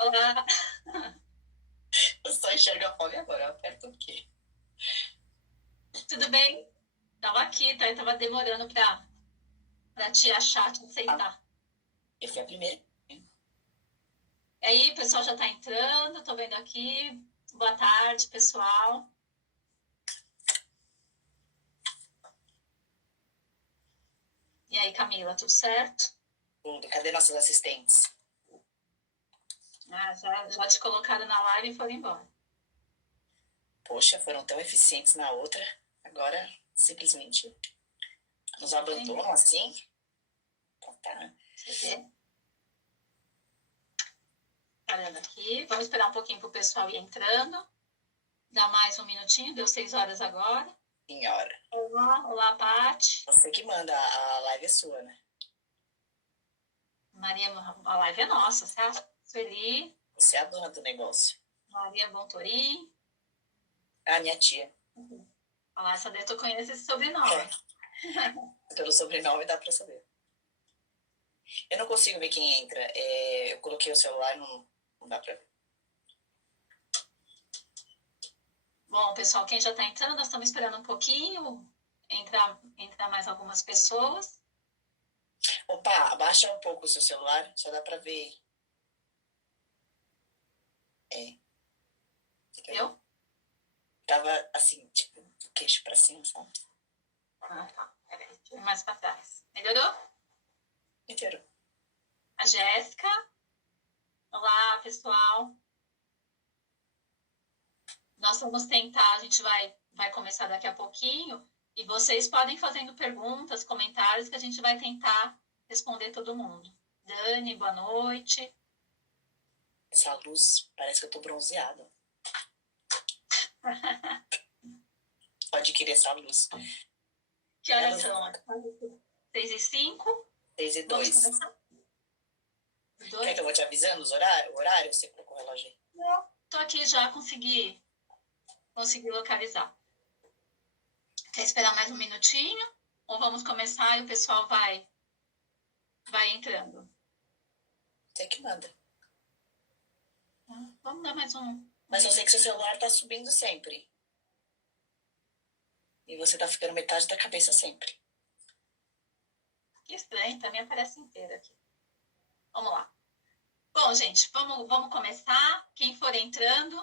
Olá, Eu só enxergo a fome agora. Eu aperto o quê? tudo bem? Tava aqui, tá? Tava demorando pra te achar, te Ah, aceitar. eu fui a primeira. E aí, o pessoal já tá entrando, tô vendo aqui. Boa tarde, pessoal. E aí, Camila, tudo certo? Tudo. Cadê nossos assistentes? Ah, já te colocaram na live e foram embora. Poxa, foram tão eficientes na outra. Agora, simplesmente, nos Entendi. abandonam assim? Então tá. Você vê? Olhando aqui. Vamos esperar um pouquinho pro pessoal ir entrando. Dá mais um minutinho, deu 6 horas agora. Senhora, Olá, olá, Paty. você que manda, a live é sua, né? Maria, a live é nossa, certo? Sueli, Você é a dona do negócio. Maria Bontorim. Ah, minha tia. Ah, essa daí tu conhece esse É, sobrenome. pelo sobrenome dá pra saber. Eu não consigo ver quem entra. Eu coloquei o celular, não dá pra ver. Bom, pessoal, quem já está entrando, nós estamos esperando um pouquinho, entrar mais algumas pessoas. Opa, abaixa um pouco o seu celular, só dá pra ver. É, Eu? tava assim, tipo, do queixo pra cima, sabe? Ah, tá. Peraí, deixa eu ir mais para trás. Melhorou? Inteiro. A Jéssica. Olá, pessoal. Nós vamos tentar, a gente vai começar daqui a pouquinho, e vocês podem ir fazendo perguntas, comentários, que a gente vai tentar responder todo mundo. Dani, boa noite. Essa luz, parece que eu tô bronzeada. Pode querer essa luz. Que É horas luz são? 6h05. 6 e Vamos 2. começar? Quer que eu vou te avisando os horários? O horário? Você colocou o relógio aí. Estou aqui já, consegui localizar. Quer esperar mais um minutinho? Ou vamos começar e o pessoal vai entrando? Você que manda. Vamos dar mais um Mas eu sei que seu minutinho. celular tá subindo sempre. E você tá ficando metade da cabeça sempre. Que estranho, também aparece inteiro aqui. Vamos lá. Bom, gente, vamos começar. Quem for entrando,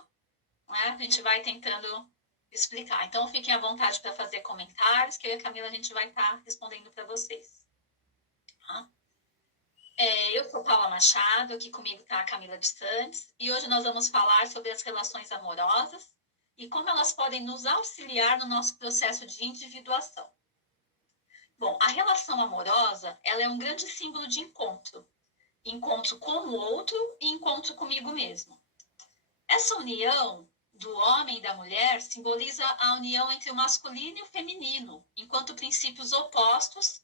né, a gente vai tentando explicar. Então, fiquem à vontade para fazer comentários, que eu e a Camila a gente vai estar respondendo para vocês. Tá? Eu sou Paula Machado, aqui comigo está a Camila de Santos, e hoje nós vamos falar sobre as relações amorosas e como elas podem nos auxiliar no nosso processo de individuação. Bom, a relação amorosa, ela é um grande símbolo de encontro. Encontro com o outro e encontro comigo mesmo. Essa união do homem e da mulher simboliza a união entre o masculino e o feminino, enquanto princípios opostos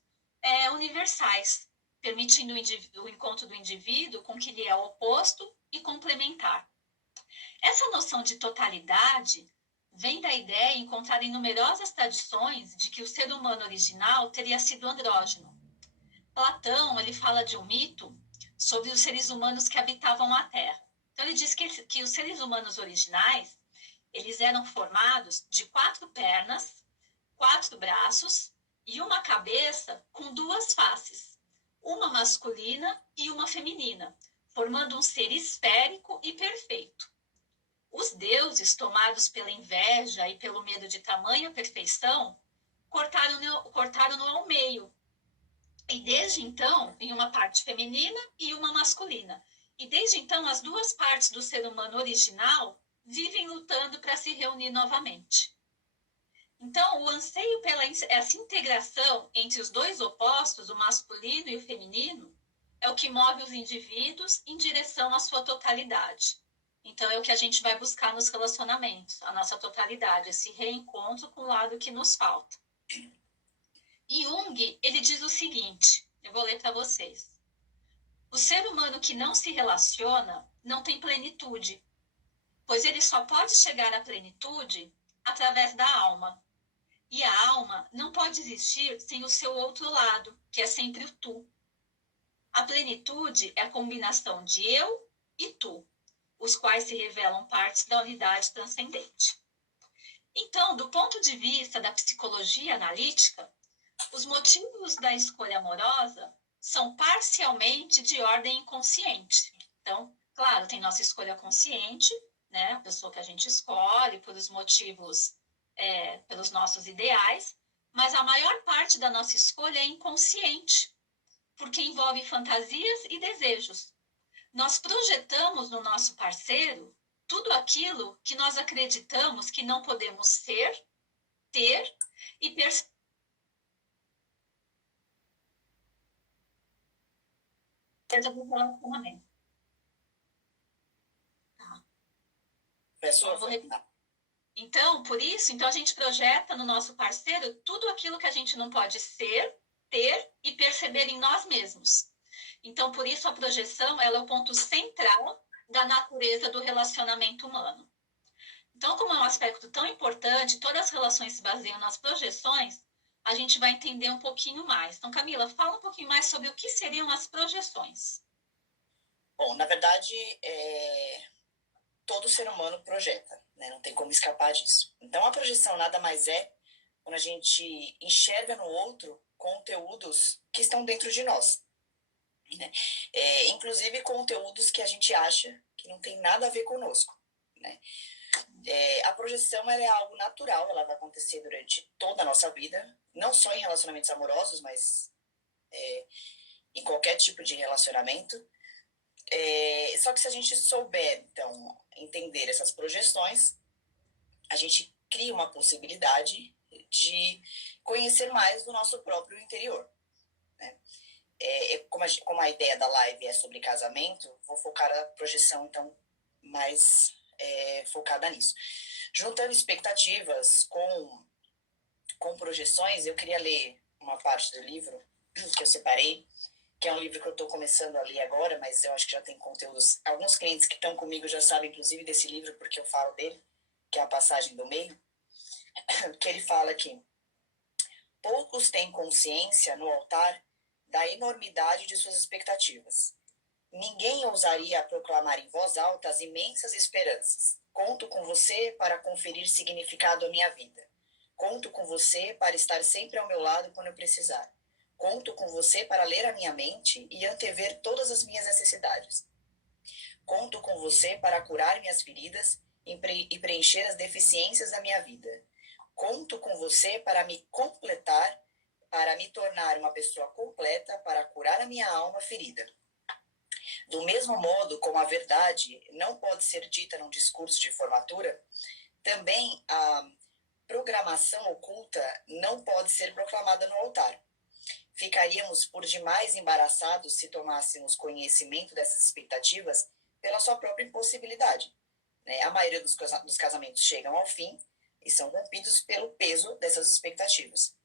universais, permitindo o encontro do indivíduo com o que lhe é oposto e complementar. Essa noção de totalidade vem da ideia encontrada em numerosas tradições de que o ser humano original teria sido andrógeno. Platão, ele fala de um mito sobre os seres humanos que habitavam a Terra. Então ele diz que os seres humanos originais, eles eram formados de 4 pernas, 4 braços e uma cabeça com 2 faces, uma masculina e uma feminina, formando um ser esférico e perfeito. Os deuses, tomados pela inveja e pelo medo de tamanha perfeição, cortaram-no ao meio. E desde então, em uma parte feminina e uma masculina. E desde então, as 2 partes do ser humano original vivem lutando para se reunir novamente. Então, o anseio pela essa integração entre os 2 opostos, o masculino e o feminino, é o que move os indivíduos em direção à sua totalidade. Então, é o que a gente vai buscar nos relacionamentos, a nossa totalidade, esse reencontro com o lado que nos falta. E Jung, ele diz o seguinte, eu vou ler para vocês. O ser humano que não se relaciona não tem plenitude, pois ele só pode chegar à plenitude através da alma. E a alma não pode existir sem o seu outro lado, que é sempre o tu. A plenitude é a combinação de eu e tu. os quais se revelam partes da unidade transcendente. Então, do ponto de vista da psicologia analítica, os motivos da escolha amorosa são parcialmente de ordem inconsciente. Então, claro, tem nossa escolha consciente, né? A pessoa que a gente escolhe por os motivos, pelos nossos ideais, mas a maior parte da nossa escolha é inconsciente, porque envolve fantasias e desejos. Nós projetamos no nosso parceiro tudo aquilo que nós acreditamos que não podemos ser, ter e perceber. Do relacionamento. Tá. Vou repetir. Então, por isso, então a gente projeta no nosso parceiro tudo aquilo que a gente não pode ser, ter e perceber em nós mesmos. Então, por isso a projeção, ela é o ponto central da natureza do relacionamento humano. Então, como é um aspecto tão importante, todas as relações se baseiam nas projeções, a gente vai entender um pouquinho mais. Então, Camila, fala um pouquinho mais sobre o que seriam as projeções. Bom, na verdade, todo ser humano projeta, né? Não tem como escapar disso. Então, a projeção nada mais é quando a gente enxerga no outro conteúdos que estão dentro de nós. Né? Inclusive conteúdos que a gente acha que não tem nada a ver conosco. Né? A projeção ela é algo natural, ela vai acontecer durante toda a nossa vida, não só em relacionamentos amorosos, mas em qualquer tipo de relacionamento. Só que se a gente souber, então, entender essas projeções, a gente cria uma possibilidade de conhecer mais do nosso próprio interior. Né? Como a ideia da live é sobre casamento, vou focar a projeção, então, mais focada nisso. Juntando expectativas com projeções, eu queria ler uma parte do livro que eu separei, que é um livro que eu estou começando a ler agora, mas eu acho que já tem conteúdos. Alguns clientes que estão comigo já sabem, inclusive, desse livro, porque eu falo dele, que é A Passagem do Meio, que ele fala que poucos têm consciência no altar da enormidade de suas expectativas. Ninguém ousaria proclamar em voz alta as imensas esperanças. Conto com você para conferir significado à minha vida. Conto com você para estar sempre ao meu lado quando eu precisar. Conto com você para ler a minha mente e antever todas as minhas necessidades. Conto com você para curar minhas feridas e preencher as deficiências da minha vida. Conto com você para me completar, para me tornar uma pessoa completa, para curar a minha alma ferida. Do mesmo modo como a verdade não pode ser dita num discurso de formatura, também a programação oculta não pode ser proclamada no altar. Ficaríamos por demais embaraçados se tomássemos conhecimento dessas expectativas pela sua própria impossibilidade. Né? A maioria dos casamentos chegam ao fim e são rompidos pelo peso dessas expectativas.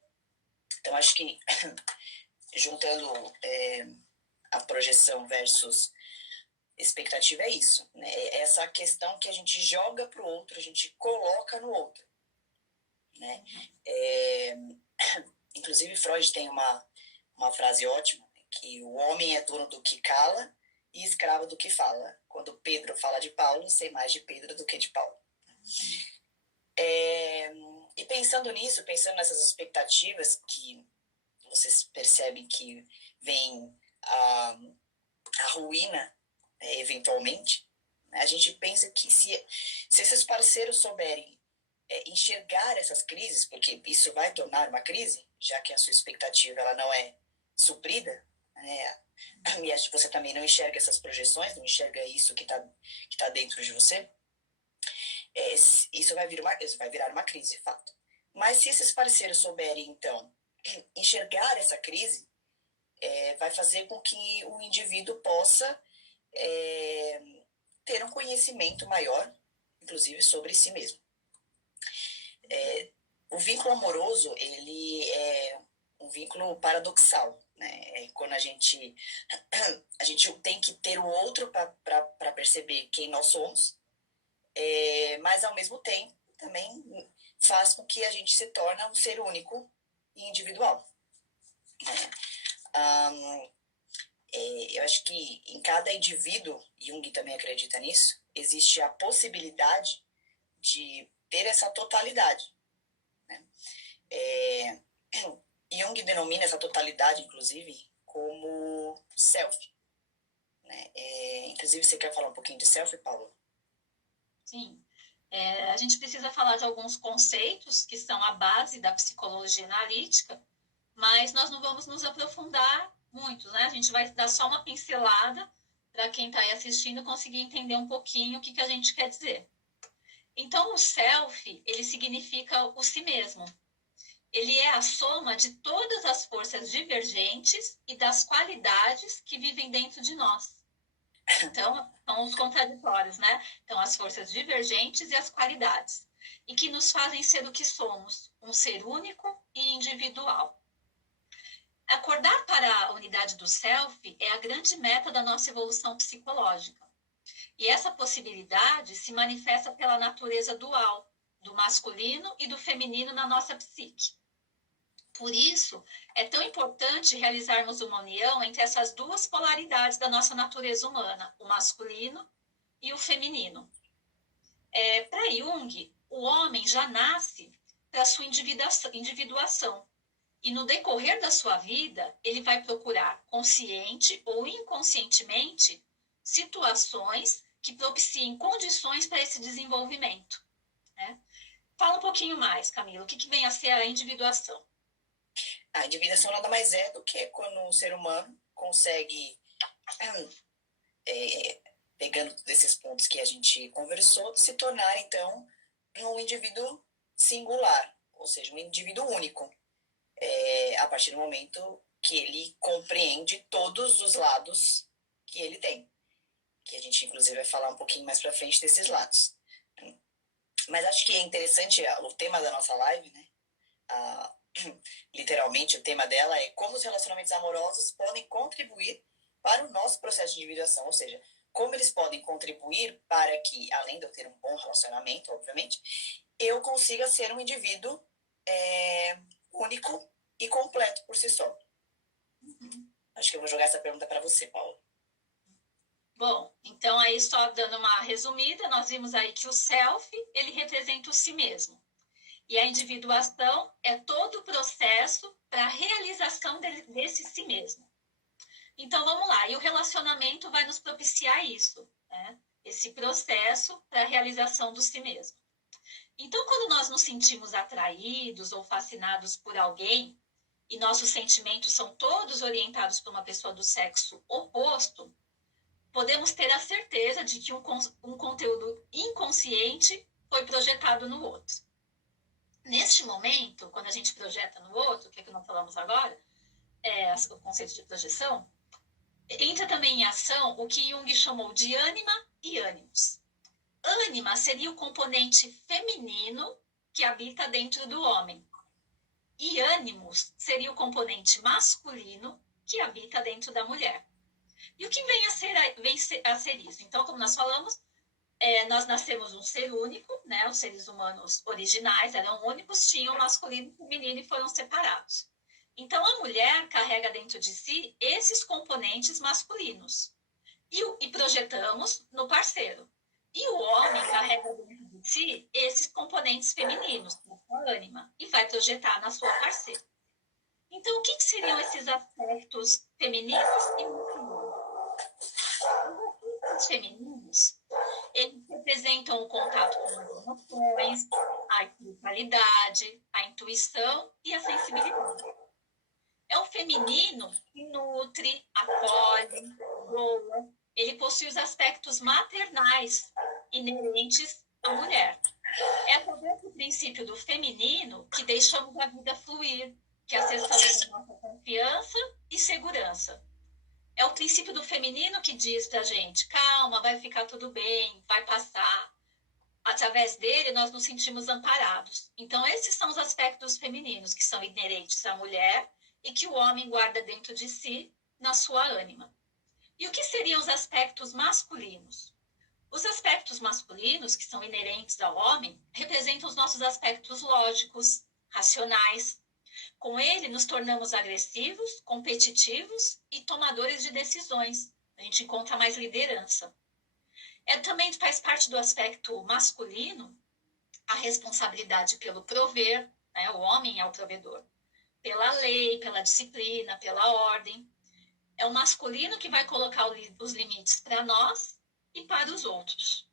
Então, acho que, juntando a projeção versus expectativa, é isso. Né? Essa questão que a gente joga para o outro, a gente coloca no outro. Né? Inclusive, Freud tem uma frase ótima, que o homem é dono do que cala e escravo do que fala. Quando Pedro fala de Paulo, sei mais de Pedro do que de Paulo. E pensando nisso, pensando nessas expectativas que vocês percebem que vem a ruína, eventualmente, né? A gente pensa que se esses parceiros souberem enxergar essas crises, porque isso vai tornar uma crise, já que a sua expectativa ela não é suprida, né? E acho que você também não enxerga essas projeções, não enxerga isso que tá dentro de você, isso vai virar uma crise, fato. Mas se esses parceiros souberem, então, enxergar essa crise, vai fazer com que o indivíduo possa ter um conhecimento maior, inclusive, sobre si mesmo. O vínculo amoroso, ele é um vínculo paradoxal, né? Quando a gente tem que ter o outro para perceber quem nós somos, mas ao mesmo tempo também faz com que a gente se torne um ser único e individual. Eu acho que em cada indivíduo, Jung também acredita nisso, existe a possibilidade de ter essa totalidade, né? Jung denomina essa totalidade, inclusive, como self, né? Inclusive, você quer falar um pouquinho de self, Paulo? Sim. A gente precisa falar de alguns conceitos que são a base da psicologia analítica, mas nós não vamos nos aprofundar muito, né? A gente vai dar só uma pincelada para quem está aí assistindo conseguir entender um pouquinho o que a gente quer dizer. Então, o self, ele significa o si mesmo. Ele é a soma de todas as forças divergentes e das qualidades que vivem dentro de nós. Então, são os contraditórios, né? Então, as forças divergentes e as qualidades. E que nos fazem ser o que somos, um ser único e individual. Acordar para a unidade do self é a grande meta da nossa evolução psicológica. E essa possibilidade se manifesta pela natureza dual, do masculino e do feminino na nossa psique. Por isso, é tão importante realizarmos uma união entre essas duas polaridades da nossa natureza humana, o masculino e o feminino. Para Jung, o homem já nasce para sua individuação. E no decorrer da sua vida, ele vai procurar, consciente ou inconscientemente, situações que propiciem condições para esse desenvolvimento, né? Fala um pouquinho mais, Camila, o que vem a ser a individuação? A individuação nada mais é do que quando um ser humano consegue, pegando desses pontos que a gente conversou, se tornar, então, um indivíduo singular, ou seja, um indivíduo único, a partir do momento que ele compreende todos os lados que ele tem, que a gente, inclusive, vai falar um pouquinho mais para frente desses lados. Mas acho que é interessante o tema da nossa live, né? Literalmente, o tema dela é como os relacionamentos amorosos podem contribuir para o nosso processo de individuação, ou seja, como eles podem contribuir para que, além de eu ter um bom relacionamento, obviamente, eu consiga ser um indivíduo único e completo por si só. Acho que eu vou jogar essa pergunta para você, Paulo. Bom, então aí só dando uma resumida, nós vimos aí que o self, ele representa o si mesmo. E a individuação é todo o processo para a realização desse si mesmo. Então, vamos lá. E o relacionamento vai nos propiciar isso, né? Esse processo para a realização do si mesmo. Então, quando nós nos sentimos atraídos ou fascinados por alguém, e nossos sentimentos são todos orientados para uma pessoa do sexo oposto, podemos ter a certeza de que um conteúdo inconsciente foi projetado no outro. Neste momento, quando a gente projeta no outro, que é que nós falamos agora, o conceito de projeção, entra também em ação o que Jung chamou de ânima e ânimos. Ânima seria o componente feminino que habita dentro do homem. E ânimos seria o componente masculino que habita dentro da mulher. E o que vem a ser isso? Então, como nós falamos, nós nascemos um ser único, né? Os seres humanos originais eram únicos, tinham masculino e feminino e foram separados. Então, a mulher carrega dentro de si esses componentes masculinos e projetamos no parceiro. E o homem carrega dentro de si esses componentes femininos, na sua ânima, e vai projetar na sua parceira. Então, o que seriam esses aspectos femininos e masculinos? Os aspectos femininos, eles representam o contato com as emoções, a espiritualidade, a intuição e a sensibilidade. É o feminino que nutre, acolhe, doa. Ele possui os aspectos maternais inerentes à mulher. É através do princípio do feminino que deixamos a vida fluir, que acessamos a nossa confiança e segurança. É o princípio do feminino que diz pra gente, calma, vai ficar tudo bem, vai passar. Através dele, nós nos sentimos amparados. Então, esses são os aspectos femininos que são inerentes à mulher e que o homem guarda dentro de si, na sua ânima. E o que seriam os aspectos masculinos? Os aspectos masculinos, que são inerentes ao homem, representam os nossos aspectos lógicos, racionais, Com ele, nos tornamos agressivos, competitivos e tomadores de decisões. A gente encontra mais liderança. Também faz parte do aspecto masculino a responsabilidade pelo prover, né? O homem é o provedor, pela lei, pela disciplina, pela ordem. É o masculino que vai colocar os limites para nós e para os outros.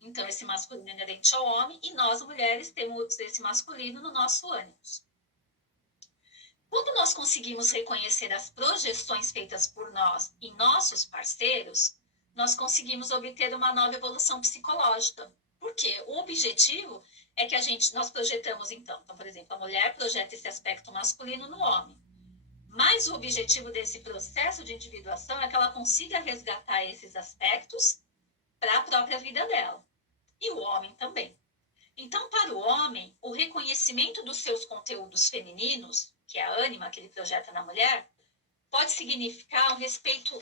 Então, esse masculino é inerente ao homem e nós, mulheres, temos esse masculino no nosso ânimos. Quando nós conseguimos reconhecer as projeções feitas por nós em nossos parceiros, nós conseguimos obter uma nova evolução psicológica. Porque o objetivo é que nós projetamos então, por exemplo, a mulher projeta esse aspecto masculino no homem. Mas o objetivo desse processo de individuação é que ela consiga resgatar esses aspectos para a própria vida dela. E o homem também. Então, para o homem, o reconhecimento dos seus conteúdos femininos, que é a ânima que ele projeta na mulher, pode significar um respeito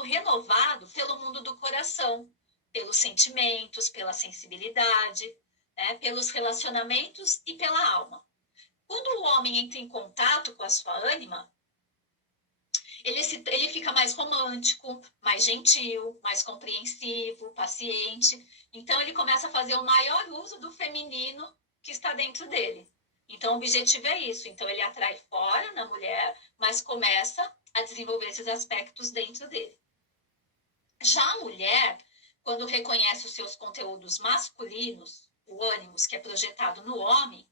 renovado pelo mundo do coração, pelos sentimentos, pela sensibilidade, né, pelos relacionamentos e pela alma. Quando o homem entra em contato com a sua ânima, ele fica mais romântico, mais gentil, mais compreensivo, paciente. Então, ele começa a fazer o maior uso do feminino que está dentro dele. Então, o objetivo é isso. Então, ele atrai fora na mulher, mas começa a desenvolver esses aspectos dentro dele. Já a mulher, quando reconhece os seus conteúdos masculinos, o ânimos que é projetado no homem,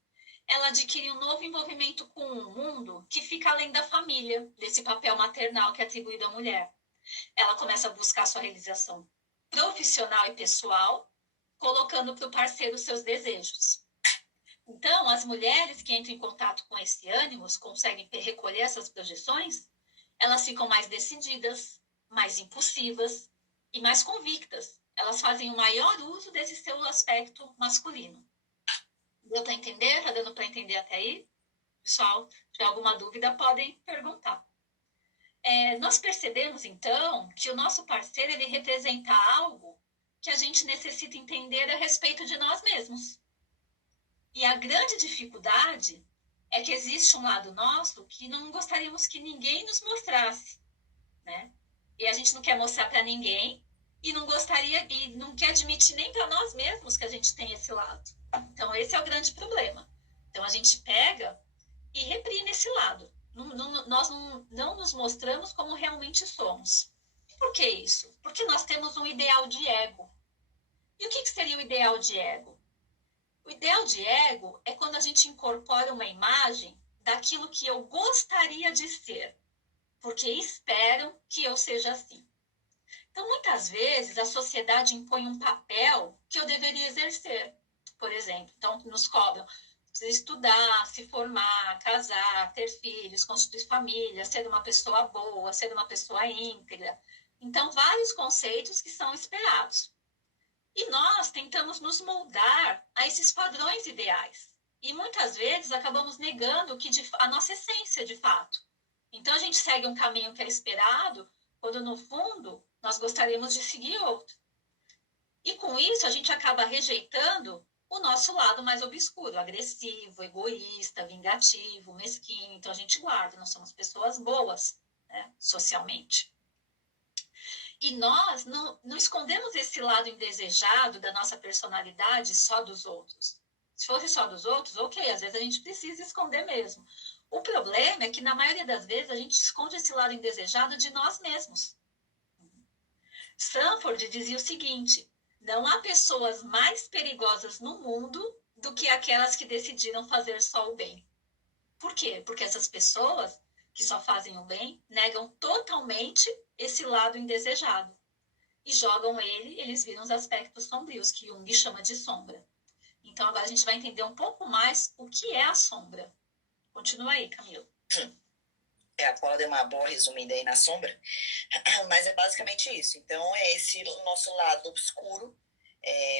ela adquire um novo envolvimento com o mundo que fica além da família, desse papel maternal que é atribuído à mulher. Ela começa a buscar sua realização profissional e pessoal, colocando para o parceiro os seus desejos. Então, as mulheres que entram em contato com esse ânimos, conseguem recolher essas projeções, elas ficam mais decididas, mais impulsivas e mais convictas. Elas fazem o maior uso desse seu aspecto masculino. Deu para entender? Está dando para entender até aí? Pessoal, se tiver alguma dúvida, podem perguntar. Nós percebemos, então, que o nosso parceiro ele representa algo que a gente necessita entender a respeito de nós mesmos. E a grande dificuldade é que existe um lado nosso que não gostaríamos que ninguém nos mostrasse, né? E a gente não quer mostrar para ninguém e não gostaria e não quer admitir nem para nós mesmos que a gente tem esse lado. Então, esse é o grande problema. Então, a gente pega e reprime esse lado. Nós não nos mostramos como realmente somos. Por que isso? Porque nós temos um ideal de ego. E o que seria o ideal de ego? O ideal de ego é quando a gente incorpora uma imagem daquilo que eu gostaria de ser, porque esperam que eu seja assim. Então, muitas vezes, a sociedade impõe um papel que eu deveria exercer. Por exemplo, então nos cobram, precisa estudar, se formar, casar, ter filhos, constituir família, ser uma pessoa boa, ser uma pessoa íntegra. Então, vários conceitos que são esperados. E nós tentamos nos moldar a esses padrões ideais. E muitas vezes acabamos negando a nossa essência de fato. Então, a gente segue um caminho que é esperado, quando no fundo nós gostaríamos de seguir outro. E com isso, a gente acaba rejeitando o nosso lado mais obscuro, agressivo, egoísta, vingativo, mesquinho. Então, a gente guarda, nós somos pessoas boas, né, socialmente. E nós não escondemos esse lado indesejado da nossa personalidade só dos outros. Se fosse só dos outros, ok, às vezes a gente precisa esconder mesmo. O problema é que, na maioria das vezes, a gente esconde esse lado indesejado de nós mesmos. Sanford dizia o seguinte: não há pessoas mais perigosas no mundo do que aquelas que decidiram fazer só o bem. Por quê? Porque essas pessoas que só fazem o bem negam totalmente esse lado indesejado e jogam eles viram os aspectos sombrios, que Jung chama de sombra. Então, agora a gente vai entender um pouco mais o que é a sombra. Continua aí, Camilo. A Paula deu uma boa resumida aí na sombra, mas é basicamente isso. Então, é esse nosso lado obscuro,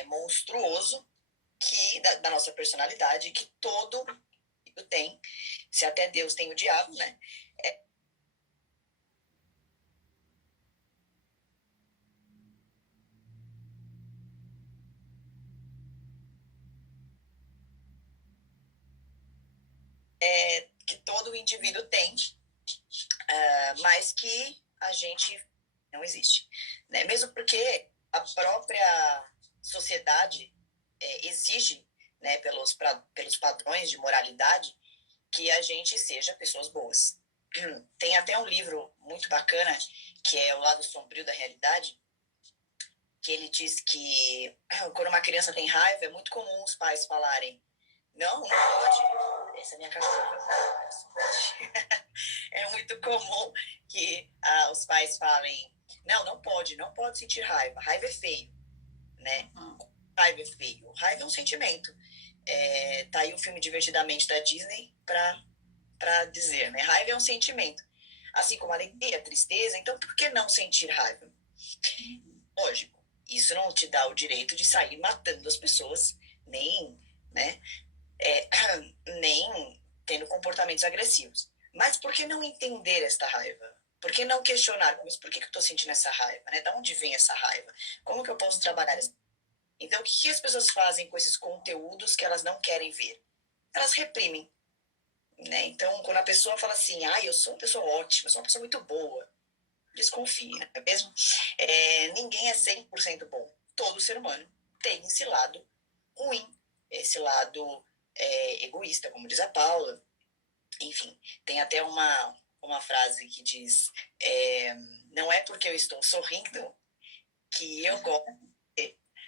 monstruoso, da nossa personalidade, que todo tem. Se até Deus tem o diabo, né? todo indivíduo tem, mas que a gente não existe, né? Mesmo porque a própria sociedade exige, né, pelos padrões de moralidade, que a gente seja pessoas boas. Tem até um livro muito bacana, que é O Lado Sombrio da Realidade, que ele diz que quando uma criança tem raiva, é muito comum os pais falarem: não, não pode. Essa é minha cachorra. É muito comum que os pais falem: não, não pode, não pode sentir raiva. Raiva é feio, né? Raiva é feio. Raiva é um sentimento. Tá aí o filme Divertidamente da Disney para dizer, né? Raiva é um sentimento. Assim como alegria, tristeza. Então, por que não sentir raiva? Lógico, isso não te dá o direito de sair matando as pessoas, nem, né, nem tendo comportamentos agressivos. Mas por que não entender esta raiva? Por que não questionar? Mas por que eu estou sentindo essa raiva? Né? De onde vem essa raiva? Como que eu posso trabalhar essa? Então, o que as pessoas fazem com esses conteúdos que elas não querem ver? Elas reprimem. Né? Então, quando a pessoa fala assim: eu sou uma pessoa ótima, sou uma pessoa muito boa, desconfie, não é mesmo? Ninguém é 100% bom. Todo ser humano tem esse lado ruim, esse lado egoísta, como diz a Paula. Enfim, tem até uma frase que diz: não é porque eu estou sorrindo que eu gosto.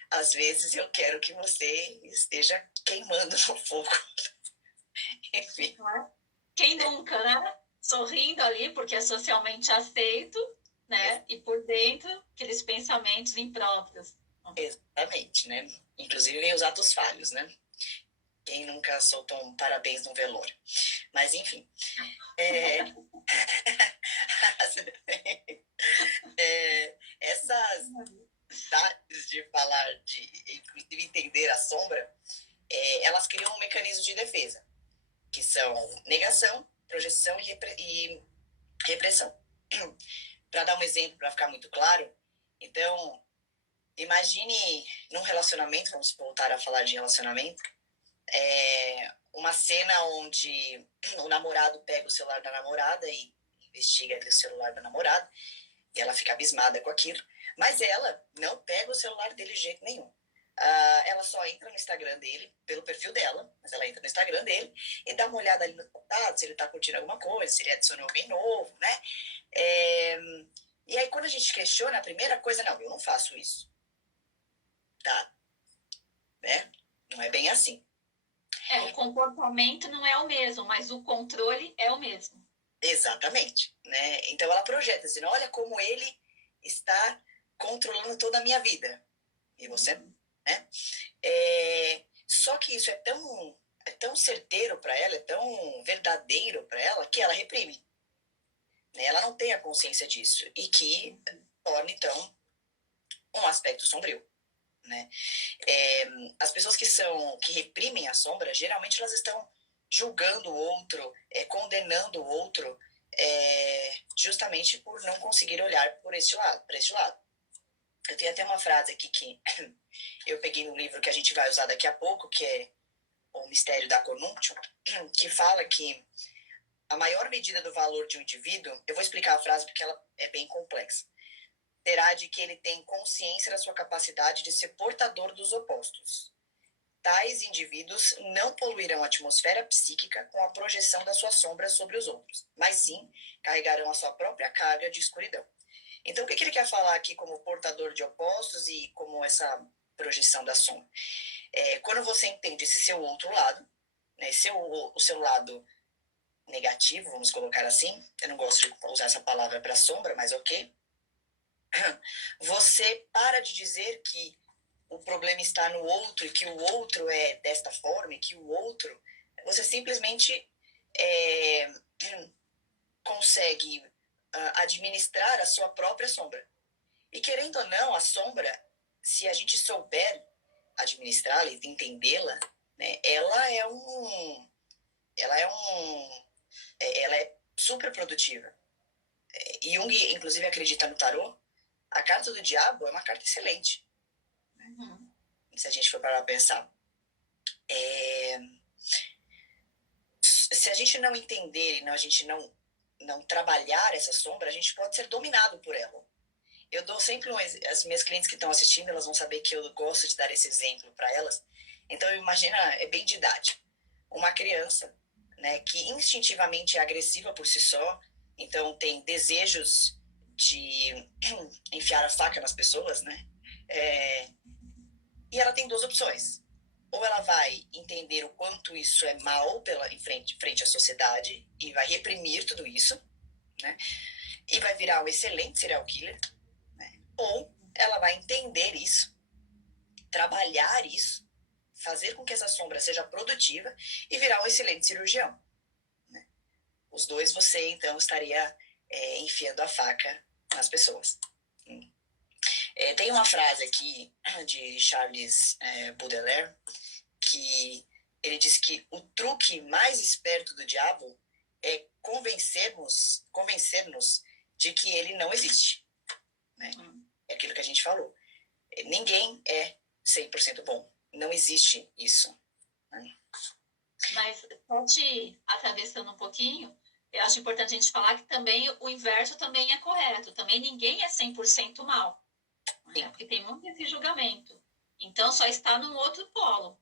Às vezes eu quero que você esteja queimando no fogo. Enfim. Quem nunca, né? Sorrindo ali, porque é socialmente aceito, né? E por dentro, aqueles pensamentos impróprios. Exatamente, né? Inclusive os atos falhos, né? Quem nunca soltou um parabéns no velório? Mas, enfim. Essas idades de falar, de inclusive entender a sombra, elas criam um mecanismo de defesa, que são negação, projeção e repressão. Para dar um exemplo, para ficar muito claro, então, imagine num relacionamento, vamos voltar a falar de relacionamento, uma cena onde o namorado pega o celular da namorada e investiga ali o celular da namorada, e ela fica abismada com aquilo, mas ela não pega o celular dele de jeito nenhum. Ela só entra no Instagram dele, pelo perfil dela, mas ela entra no Instagram dele e dá uma olhada ali no contato, se ele tá curtindo alguma coisa, se ele adicionou alguém novo, né? E aí, quando a gente questiona, a primeira coisa, não, eu não faço isso. Tá? Né? Não é bem assim. O comportamento não é o mesmo, mas o controle é o mesmo. Exatamente, né? Então ela projeta assim: olha como ele está controlando toda a minha vida. E você, né? Só que isso é tão certeiro para ela, é tão verdadeiro para ela, que ela reprime. Né? Ela não tem a consciência disso e que torna então um aspecto sombrio. Né? As pessoas que reprimem a sombra, geralmente elas estão julgando o outro, condenando o outro, justamente por não conseguir olhar para este lado. Eu tenho até uma frase aqui que eu peguei no livro que a gente vai usar daqui a pouco, que é O Mistério da Conúncio, que fala que a maior medida do valor de um indivíduo, eu vou explicar a frase porque ela é bem complexa, será de que ele tem consciência da sua capacidade de ser portador dos opostos. Tais indivíduos não poluirão a atmosfera psíquica com a projeção da sua sombra sobre os outros, mas sim carregarão a sua própria carga de escuridão. Então, o que ele quer falar aqui como portador de opostos e como essa projeção da sombra? Quando você entende esse seu outro lado, né, o seu lado negativo, vamos colocar assim, eu não gosto de usar essa palavra para sombra, mas ok, você para de dizer que o problema está no outro e que o outro é desta forma e que o outro... Você simplesmente consegue administrar a sua própria sombra. E querendo ou não, a sombra, se a gente souber administrá-la e entendê-la, né, ela é super produtiva. Jung, inclusive, acredita no tarô. A carta do diabo é uma carta excelente. Se a gente for parar para pensar. se a gente não entender, a gente não trabalhar essa sombra, a gente pode ser dominado por ela. Eu dou sempre as minhas clientes que estão assistindo, elas vão saber que eu gosto de dar esse exemplo para elas. Então, imagina, é bem didático. Uma criança, né, que instintivamente é agressiva por si só, então tem desejos de enfiar a faca nas pessoas, né? E ela tem duas opções. Ou ela vai entender o quanto isso é mal em frente à sociedade e vai reprimir tudo isso, né? E vai virar um excelente serial killer, né? Ou ela vai entender isso, trabalhar isso, fazer com que essa sombra seja produtiva e virar um excelente cirurgião, né? Os dois você, então, estaria enfiando a faca nas pessoas. Tem uma frase aqui de Charles Baudelaire que ele diz que o truque mais esperto do diabo é convencer-nos de que ele não existe, né? É aquilo que a gente falou. Ninguém é 100% bom. Não existe isso, né? Mas, só te atravessando um pouquinho, eu acho importante a gente falar que também o inverso também é correto. Também ninguém é 100% mal, né? Porque tem muito esse julgamento. Então, só está num outro polo.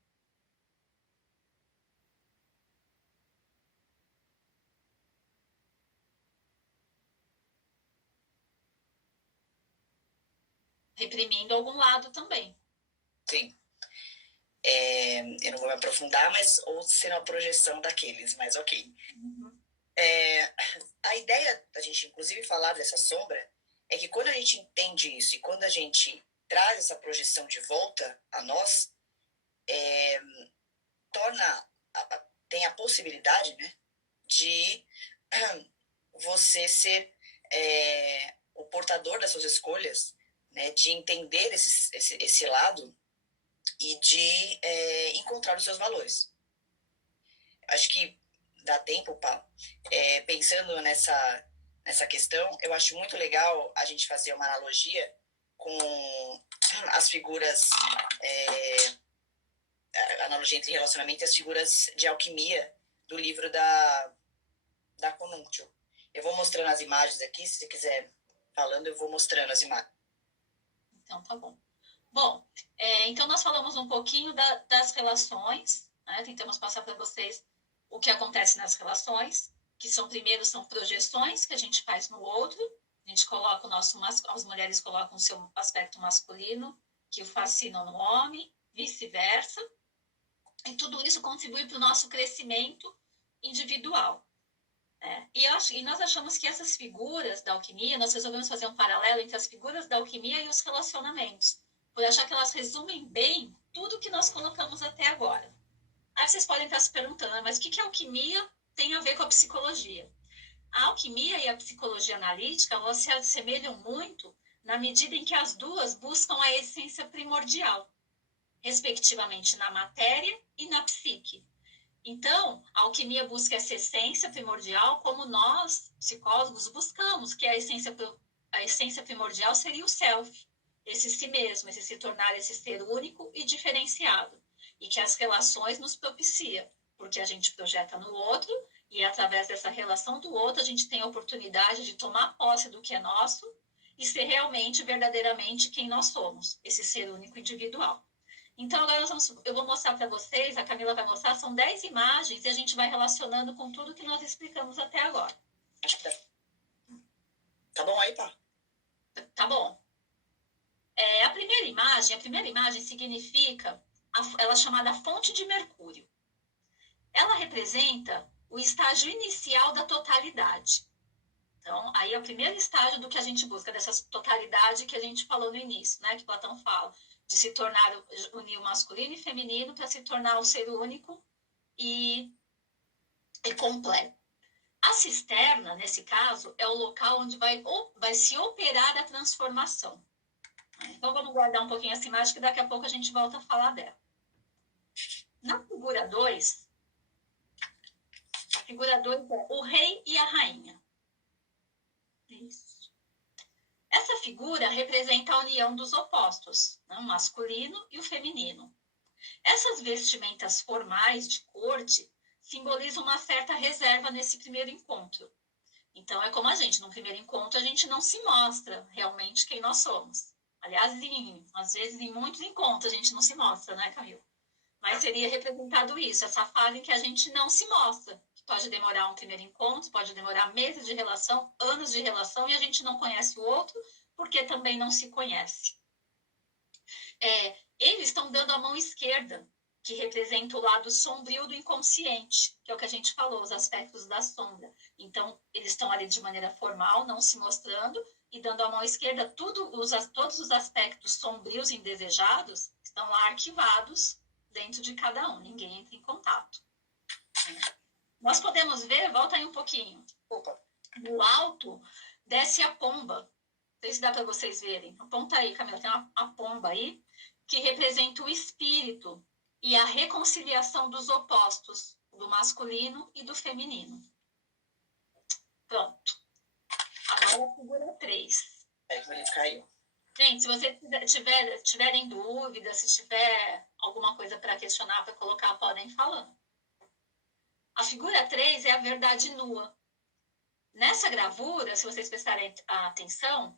Reprimindo algum lado também. Sim. Eu não vou me aprofundar, ou ser uma projeção daqueles, mas ok. Uhum. A ideia da gente, inclusive, falar dessa sombra é que quando a gente entende isso e quando a gente traz essa projeção de volta a nós, tem a possibilidade, né, de você ser o portador das suas escolhas, né, de entender esse lado e de encontrar os seus valores. Acho que dá tempo, Paulo. Pensando nessa questão, eu acho muito legal a gente fazer uma analogia com as figuras, a analogia entre relacionamento e as figuras de alquimia do livro da Conúncio. Eu vou mostrando as imagens aqui, se você quiser falando, eu vou mostrando as imagens. Então, tá bom. Bom, então nós falamos um pouquinho das relações, né? Tentamos passar para vocês o que acontece nas relações, que primeiro são projeções que a gente faz no outro, a gente coloca as mulheres colocam o seu aspecto masculino, que o fascinam no homem, vice-versa, e tudo isso contribui para o nosso crescimento individual. E nós achamos que essas figuras da alquimia, nós resolvemos fazer um paralelo entre as figuras da alquimia e os relacionamentos, por achar que elas resumem bem tudo que nós colocamos até agora. Aí vocês podem estar se perguntando, mas o que a alquimia tem a ver com a psicologia? A alquimia e a psicologia analítica, elas se assemelham muito na medida em que as duas buscam a essência primordial, respectivamente na matéria e na psique. Então, a alquimia busca essa essência primordial como nós, psicólogos, buscamos, que a essência primordial seria o self, esse si mesmo, esse se tornar esse ser único e diferenciado, e que as relações nos propiciam, porque a gente projeta no outro, e através dessa relação do outro, a gente tem a oportunidade de tomar posse do que é nosso e ser realmente, verdadeiramente quem nós somos, esse ser único individual. Então, agora eu vou mostrar para vocês, a Camila vai mostrar, são 10 imagens e a gente vai relacionando com tudo que nós explicamos até agora. Tá bom aí, pá? Tá bom. A primeira imagem significa, ela é chamada fonte de Mercúrio. Ela representa o estágio inicial da totalidade. Então, aí é o primeiro estágio do que a gente busca, dessa totalidade que a gente falou no início, né? Que Platão fala, de se tornar, unir o masculino e feminino para se tornar o ser único e completo. A cisterna, nesse caso, é o local onde vai se operar a transformação. Então, vamos guardar um pouquinho essa imagem, que daqui a pouco a gente volta a falar dela. Na figura 2, a figura 2 é o rei e a rainha. Isso. Essa figura representa a união dos opostos, né? O masculino e o feminino. Essas vestimentas formais de corte simboliza uma certa reserva nesse primeiro encontro. Então, é como a gente, no primeiro encontro, a gente não se mostra realmente quem nós somos. Aliás, às vezes, em muitos encontros, a gente não se mostra, né, Camila? Mas seria representado isso, essa fase em que a gente não se mostra. Pode demorar um primeiro encontro, pode demorar meses de relação, anos de relação, e a gente não conhece o outro, porque também não se conhece. Eles estão dando a mão esquerda, que representa o lado sombrio do inconsciente, que é o que a gente falou, os aspectos da sombra. Então, eles estão ali de maneira formal, não se mostrando, e dando a mão esquerda, todos os aspectos sombrios e indesejados estão lá arquivados dentro de cada um, ninguém entra em contato. Nós podemos ver, volta aí um pouquinho. Opa. No alto, desce a pomba. Não sei se dá para vocês verem. Aponta aí, Camila, tem uma pomba aí, que representa o espírito e a reconciliação dos opostos, do masculino e do feminino. Pronto. Agora a figura 3. É que o livro caiu. Gente, se vocês tiverem dúvida, se tiver alguma coisa para questionar, para colocar, podem ir falando. A figura 3 é a verdade nua. Nessa gravura, se vocês prestarem atenção,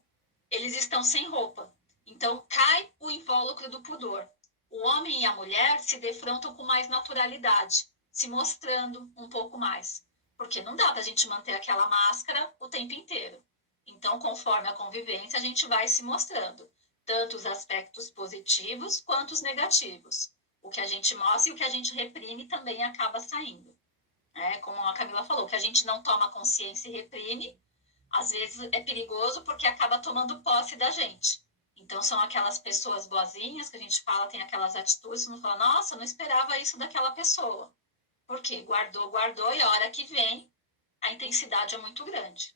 eles estão sem roupa. Então, cai o invólucro do pudor. O homem e a mulher se defrontam com mais naturalidade, se mostrando um pouco mais. Porque não dá para a gente manter aquela máscara o tempo inteiro. Então, conforme a convivência, a gente vai se mostrando. Tanto os aspectos positivos quanto os negativos. O que a gente mostra e o que a gente reprime também acaba saindo. Como a Camila falou, que a gente não toma consciência e reprime, às vezes é perigoso porque acaba tomando posse da gente. Então, são aquelas pessoas boazinhas que a gente fala, tem aquelas atitudes, não fala, nossa, eu não esperava isso daquela pessoa. Por quê? Guardou, e a hora que vem, a intensidade é muito grande.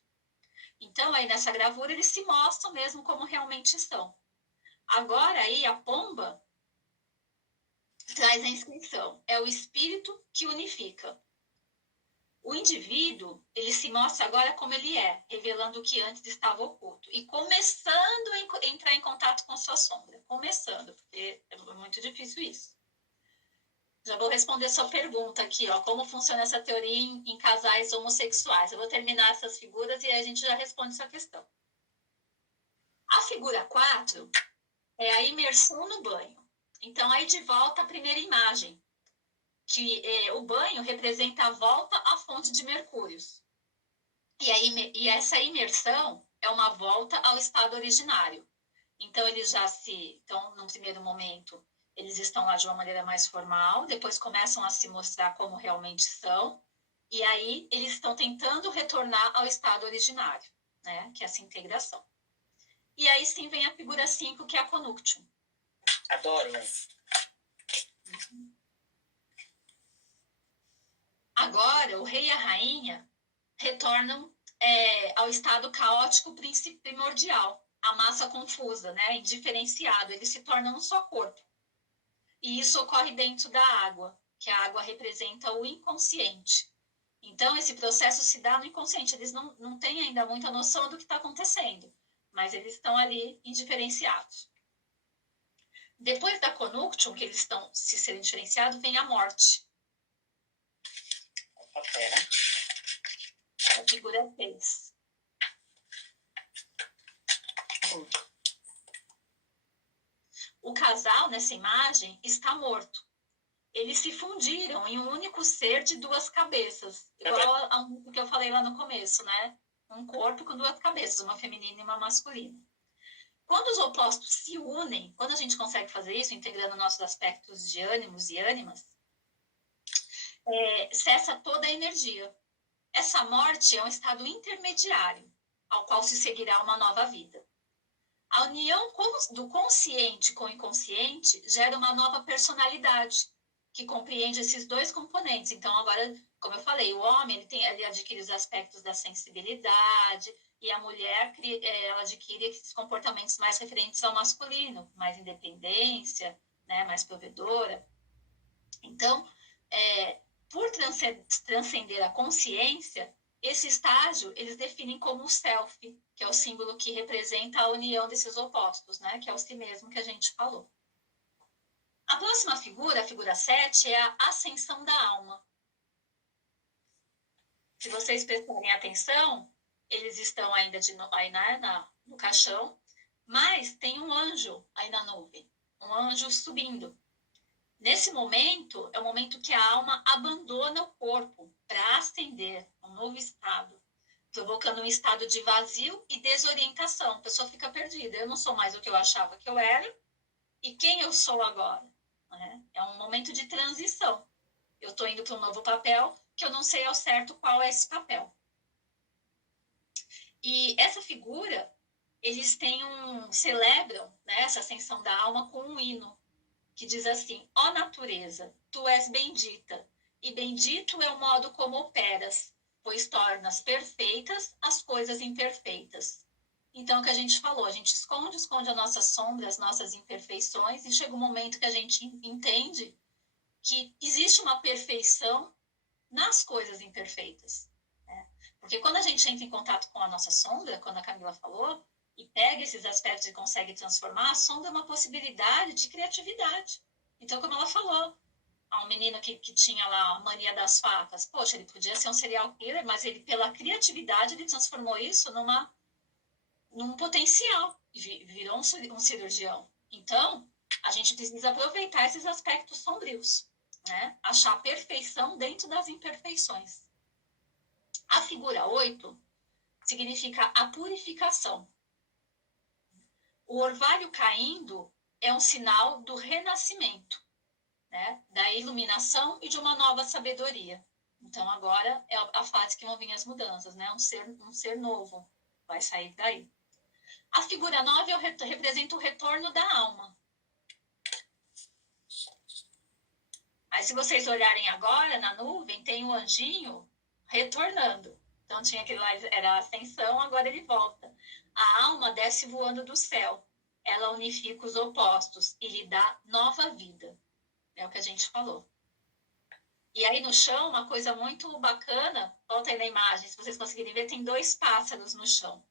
Então, aí nessa gravura, eles se mostram mesmo como realmente são. Agora, aí, a pomba traz a inscrição. É o espírito que unifica. O indivíduo, ele se mostra agora como ele é, revelando o que antes estava oculto. E começando a entrar em contato com sua sombra. Começando, porque é muito difícil isso. Já vou responder sua pergunta aqui, ó, como funciona essa teoria em casais homossexuais. Eu vou terminar essas figuras e aí a gente já responde essa questão. A figura 4 é a imersão no banho. Então, aí de volta a primeira imagem, que o banho representa a volta à fonte de mercúrios. E essa imersão é uma volta ao estado originário. Então, então, num primeiro momento, eles estão lá de uma maneira mais formal, depois começam a se mostrar como realmente são, e aí eles estão tentando retornar ao estado originário, né? Que é essa integração. E aí sim vem a figura 5, que é a conúnctium. Adoro. Agora, o rei e a rainha retornam ao estado caótico primordial, a massa confusa, né? Indiferenciado, eles se tornam um só corpo. E isso ocorre dentro da água, que a água representa o inconsciente. Então, esse processo se dá no inconsciente. Eles não têm ainda muita noção do que está acontecendo, mas eles estão ali indiferenciados. Depois da conúnctium, que eles estão se serem diferenciados, vem a morte. Pera. A figura 6. O casal, nessa imagem, está morto. Eles se fundiram em um único ser de duas cabeças, igual ao que eu falei lá no começo, né? Um corpo com duas cabeças, uma feminina e uma masculina. Quando os opostos se unem, quando a gente consegue fazer isso, integrando nossos aspectos de ânimos e ânimas, cessa toda a energia. Essa morte é um estado intermediário, ao qual se seguirá uma nova vida. A união do consciente com o inconsciente gera uma nova personalidade, que compreende esses dois componentes. Então, agora, como eu falei, o homem ele adquire os aspectos da sensibilidade, e a mulher ela adquire esses comportamentos mais referentes ao masculino, mais independência, né, mais provedora. Então, por transcender a consciência, esse estágio eles definem como o self, que é o símbolo que representa a união desses opostos, né, que é o si mesmo que a gente falou. A próxima figura, a figura 7, é a ascensão da alma. Se vocês prestarem atenção, eles estão ainda aí no caixão, mas tem um anjo aí na nuvem, um anjo subindo. Nesse momento, é o momento que a alma abandona o corpo para ascender a um novo estado, provocando um estado de vazio e desorientação. A pessoa fica perdida. Eu não sou mais o que eu achava que eu era, e quem eu sou agora? Né? É um momento de transição. Eu estou indo para um novo papel, que eu não sei ao certo qual é esse papel. E essa figura, eles celebram, né, essa ascensão da alma com um hino, que diz assim: ó natureza, tu és bendita, e bendito é o modo como operas, pois tornas perfeitas as coisas imperfeitas. Então, o que a gente falou, a gente esconde as nossas sombras, as nossas imperfeições, e chega um momento que a gente entende que existe uma perfeição nas coisas imperfeitas. Né? Porque quando a gente entra em contato com a nossa sombra, quando a Camila falou, e pega esses aspectos e consegue transformar, a sombra é uma possibilidade de criatividade. Então, como ela falou, há um menino que tinha lá a mania das facas, poxa, ele podia ser um serial killer, mas ele, pela criatividade, ele transformou isso num potencial, virou um cirurgião. Então, a gente precisa aproveitar esses aspectos sombrios, né? Achar a perfeição dentro das imperfeições. A figura 8 significa a purificação. O orvalho caindo é um sinal do renascimento, né? Da iluminação e de uma nova sabedoria. Então, agora é a fase que vão vir as mudanças, né? Um ser novo vai sair daí. A figura 9 representa o retorno da alma. Aí, se vocês olharem agora, na nuvem, tem um anjinho retornando. Então, tinha aquele lá, era a ascensão, agora ele volta. A alma desce voando do céu. Ela unifica os opostos e lhe dá nova vida. É o que a gente falou. E aí, no chão, uma coisa muito bacana, volta aí na imagem, se vocês conseguirem ver, tem 2 pássaros no chão.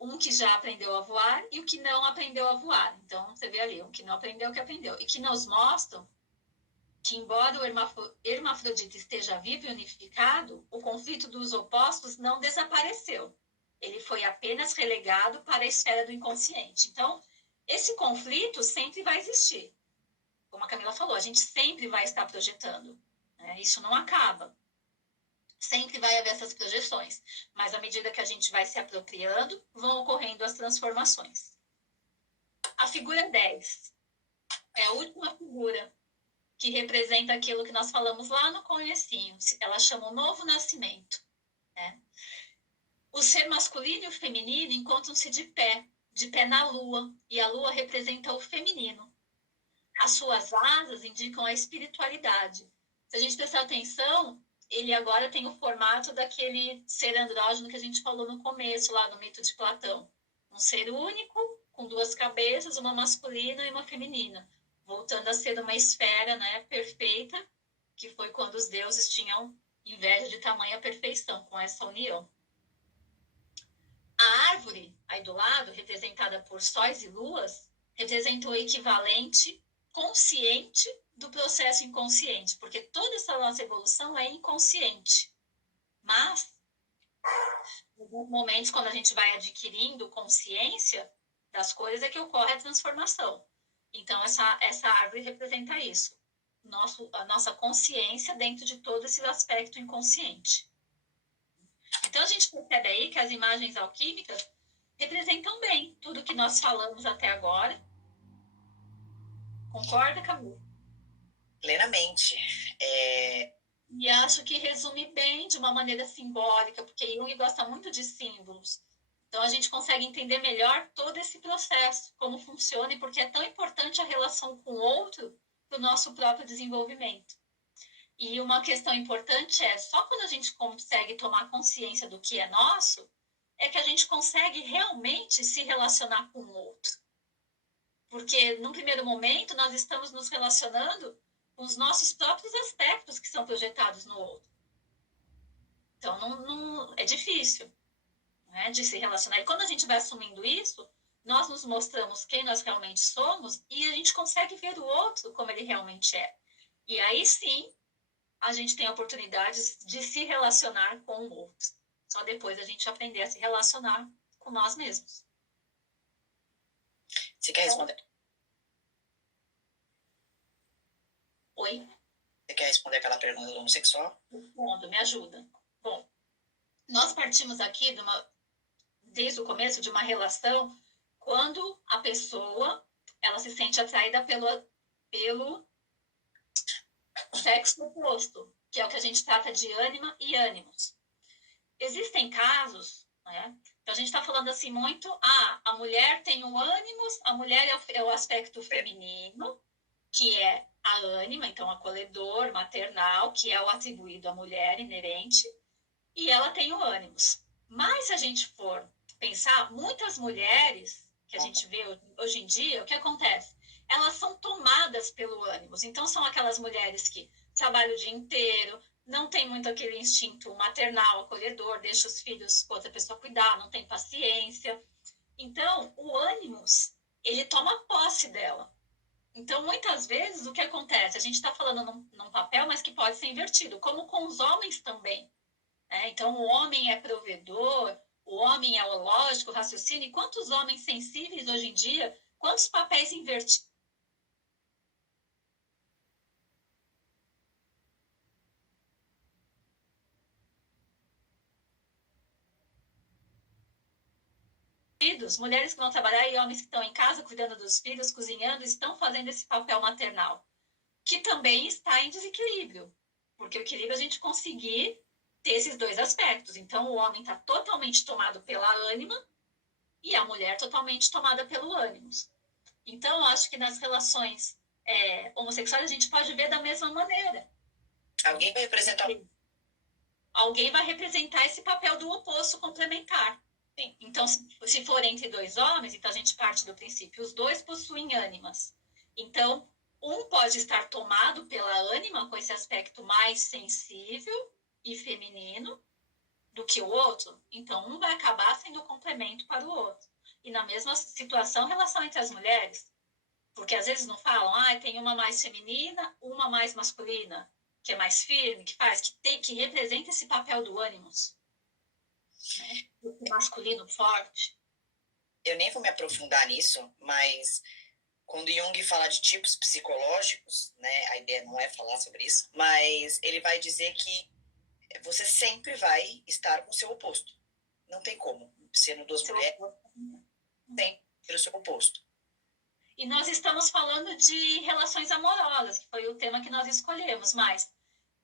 Um que já aprendeu a voar e o que não aprendeu a voar. Então, você vê ali, o que não aprendeu, o que aprendeu. E que nos mostram que, embora o hermafrodita esteja vivo e unificado, o conflito dos opostos não desapareceu. Ele foi apenas relegado para a esfera do inconsciente. Então, esse conflito sempre vai existir. Como a Camila falou, a gente sempre vai estar projetando. Né? Isso não acaba. Sempre vai haver essas projeções, mas à medida que a gente vai se apropriando, vão ocorrendo as transformações. A figura 10 é a última figura que representa aquilo que nós falamos lá no comecinho. Ela chama o novo nascimento. Né? O ser masculino e o feminino encontram-se de pé na lua, e a lua representa o feminino. As suas asas indicam a espiritualidade. Se a gente prestar atenção, ele agora tem o formato daquele ser andrógeno que a gente falou no começo, lá no mito de Platão. Um ser único, com 2 cabeças, uma masculina e uma feminina, voltando a ser uma esfera, né, perfeita, que foi quando os deuses tinham inveja de tamanha perfeição com essa união. A árvore, aí do lado, representada por sóis e luas, representa o equivalente consciente do processo inconsciente, porque toda essa nossa evolução é inconsciente. Mas, em alguns momentos, quando a gente vai adquirindo consciência das coisas, é que ocorre a transformação. Então, essa árvore representa isso. A nossa consciência dentro de todo esse aspecto inconsciente. Então, a gente percebe aí que as imagens alquímicas representam bem tudo que nós falamos até agora. Concorda, Camila? Plenamente. E acho que resume bem de uma maneira simbólica, porque Jung gosta muito de símbolos. Então, a gente consegue entender melhor todo esse processo, como funciona e porque é tão importante a relação com o outro para o nosso próprio desenvolvimento. E uma questão importante é, só quando a gente consegue tomar consciência do que é nosso, é que a gente consegue realmente se relacionar com o outro. Porque, num primeiro momento, nós estamos nos relacionando com os nossos próprios aspectos que são projetados no outro. Então, não é difícil, né, de se relacionar. E quando a gente vai assumindo isso, nós nos mostramos quem nós realmente somos e a gente consegue ver o outro como ele realmente é. E aí sim, a gente tem oportunidades de se relacionar com o outro. Só depois a gente aprender a se relacionar com nós mesmos. Você quer responder? Oi? Você quer responder aquela pergunta do homossexual? Respondo, me ajuda. Bom, nós partimos aqui desde o começo de uma relação quando a pessoa ela se sente atraída pelo sexo oposto, que é o que a gente trata de ânima e ânimos. Existem casos, né? Então a gente está falando assim muito, a mulher tem um ânimos, a mulher é o aspecto feminino, que é a ânima, então acolhedor, maternal, que é o atribuído à mulher inerente, e ela tem o ânimos. Mas se a gente for pensar, muitas mulheres que a gente vê hoje em dia, o que acontece? Elas são tomadas pelo ânimos. Então são aquelas mulheres que trabalham o dia inteiro, não tem muito aquele instinto maternal, acolhedor, deixa os filhos com outra pessoa cuidar, não tem paciência. Então, o ânimos, ele toma posse dela. Então, muitas vezes, o que acontece? A gente está falando num papel, mas que pode ser invertido, como com os homens também. Né? Então, o homem é provedor, o homem é o lógico, o raciocínio. E quantos homens sensíveis hoje em dia, quantos papéis invertidos? Mulheres que vão trabalhar e homens que estão em casa cuidando dos filhos, cozinhando, estão fazendo esse papel maternal, que também está em desequilíbrio, porque o equilíbrio é a gente conseguir ter esses dois aspectos. Então, o homem está totalmente tomado pela ânima e a mulher totalmente tomada pelo ânimos. Então, eu acho que nas relações homossexuais a gente pode ver da mesma maneira. Alguém vai representar. Alguém vai representar esse papel do oposto complementar. Sim. Então, se for entre dois homens, então a gente parte do princípio, os dois possuem ânimas. Então, um pode estar tomado pela ânima, com esse aspecto mais sensível e feminino, do que o outro. Então, um vai acabar sendo complemento para o outro. E na mesma situação, relação entre as mulheres. Porque às vezes não falam, tem uma mais feminina, uma mais masculina, que é mais firme, que faz, que representa esse papel do ânimos. Né? O masculino forte. Eu nem vou me aprofundar nisso, mas quando Jung fala de tipos psicológicos, né, a ideia não é falar sobre isso, mas ele vai dizer que você sempre vai estar com o seu oposto. Não tem como. Sendo duas mulheres, tem que ter o seu oposto. E nós estamos falando de relações amorosas, que foi o tema que nós escolhemos, mas